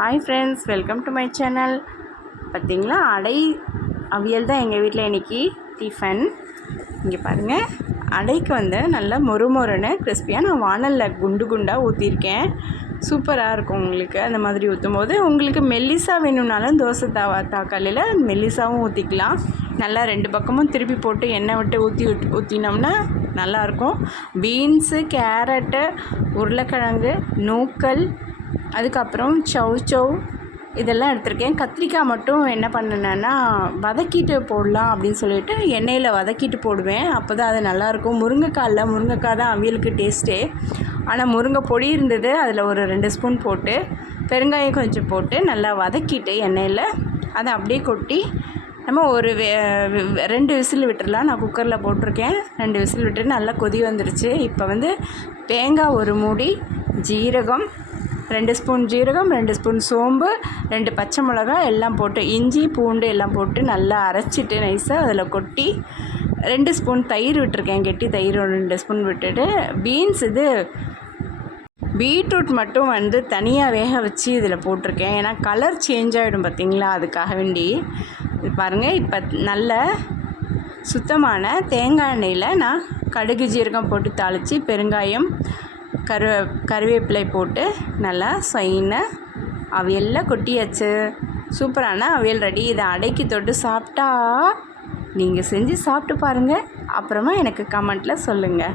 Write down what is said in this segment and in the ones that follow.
Hi friends, welcome to my channel. பார்த்திங்களா, அடை அவியல் தான் எங்கள் வீட்டில் இன்றைக்கி டிஃபன். இங்கே பாருங்கள், அடைக்கு வந்து நல்லா மொறுமொறுன்னு கிறிஸ்பியாக நான் வானலில் குண்டு குண்டாக ஊற்றிருக்கேன். சூப்பராக இருக்கும் உங்களுக்கு. அந்த மாதிரி ஊற்றும் போது உங்களுக்கு மெல்லிசாக வேணும்னாலும் தோசை தாக்காளியில் மெல்லிசாவும் ஊற்றிக்கலாம். நல்லா 2 பக்கமும் திருப்பி போட்டு எண்ணெய் விட்டு ஊற்றினோம்னா நல்லாயிருக்கும். பீன்ஸு, கேரட்டு, உருளைக்கிழங்கு, நூக்கல், அதுக்கப்புறம் சவ் இதெல்லாம் எடுத்திருக்கேன். கத்திரிக்காய் மட்டும் என்ன பண்ணினேன்னா வதக்கிட்டு போடலாம் அப்படின்னு சொல்லிட்டு எண்ணெயில் வதக்கிட்டு போடுவேன். அப்போ தான் அது நல்லாயிருக்கும். முருங்கைக்காய் தான் அவியலுக்கு டேஸ்ட்டே. ஆனால் முருங்கை பொடி இருந்தது, அதில் ஒரு 2 ஸ்பூன் போட்டு பெருங்காயம் கொஞ்சம் போட்டு நல்லா வதக்கிட்டு எண்ணெயில் அதை அப்படியே கொட்டி நம்ம ஒரு 2 விசில் விட்டுடலாம். நான் குக்கரில் போட்டிருக்கேன். 2 விசில் விட்டு நல்லா கொதி வந்துருச்சு. இப்போ வந்து தேங்காய் 1 மூடி, ஜீரகம் 2 ஸ்பூன் ஜீரகம், 2 ஸ்பூன் சோம்பு, 2 பச்சை மிளகாய் எல்லாம் போட்டு, இஞ்சி பூண்டு எல்லாம் போட்டு நல்லா அரைச்சிட்டு நைஸாக அதில் கொட்டி 2 ஸ்பூன் தயிர் விட்டுருக்கேன். கெட்டி தயிர் 2 ஸ்பூன் விட்டுட்டு பீட்ரூட் மட்டும் வந்து தனியாக வேக வச்சு இதில் போட்டிருக்கேன். ஏன்னா கலர் சேஞ்ச் ஆகிடும் பார்த்திங்களா, அதுக்காக வேண்டி. இது பாருங்கள், இப்போ நல்ல சுத்தமான தேங்காய் எண்ணெயில் நான் கடுகு ஜீரகம் போட்டு தாளித்து பெருங்காயம் கருவேப்பிலை போட்டு நல்லா அவியலில் கொட்டியாச்சு. சூப்பரான அவியல் ரெடி. இதை அடைக்கி தொட்டு சாப்பிட்டா நீங்கள் செஞ்சு சாப்பிட்டு பாருங்கள். அப்புறமா எனக்கு கமெண்ட்டில் சொல்லுங்கள்.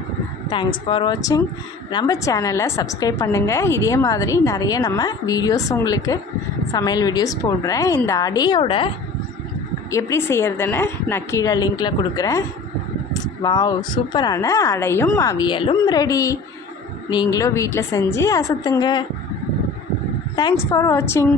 தேங்க்ஸ் ஃபார் வாட்சிங். நம்ம சேனலை சப்ஸ்கிரைப் பண்ணுங்கள். இதே மாதிரி நிறைய நம்ம வீடியோஸ் உங்களுக்கு சமையல் வீடியோஸ் போடுறேன். இந்த அடையோட எப்படி செய்கிறதுன்னு நான் கீழே லிங்கில் கொடுக்குறேன். வாவ், சூப்பரான அடையும் அவியலும் ரெடி. நீங்களும் வீட்டில் செஞ்சு அசத்துங்க. தேங்க்ஸ் ஃபார் வாட்சிங்.